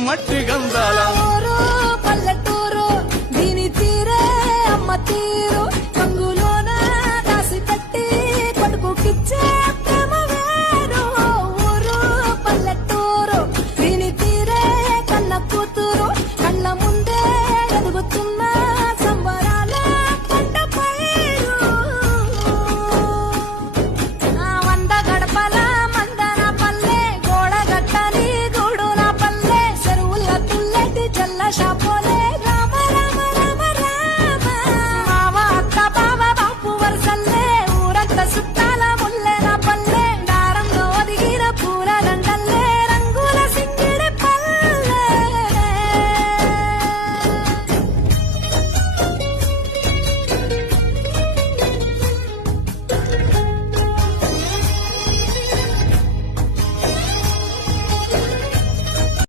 మట్టి గంధాల ఊరు పల్లెటూరు దీని తీరే అమ్మ తీరు కంగులోన దాసి పెట్టి కొడుకుకిచ్చే ప్రేమ వేరు ఊరు పల్లెటూరు దీని తీరే కన్న కూతురు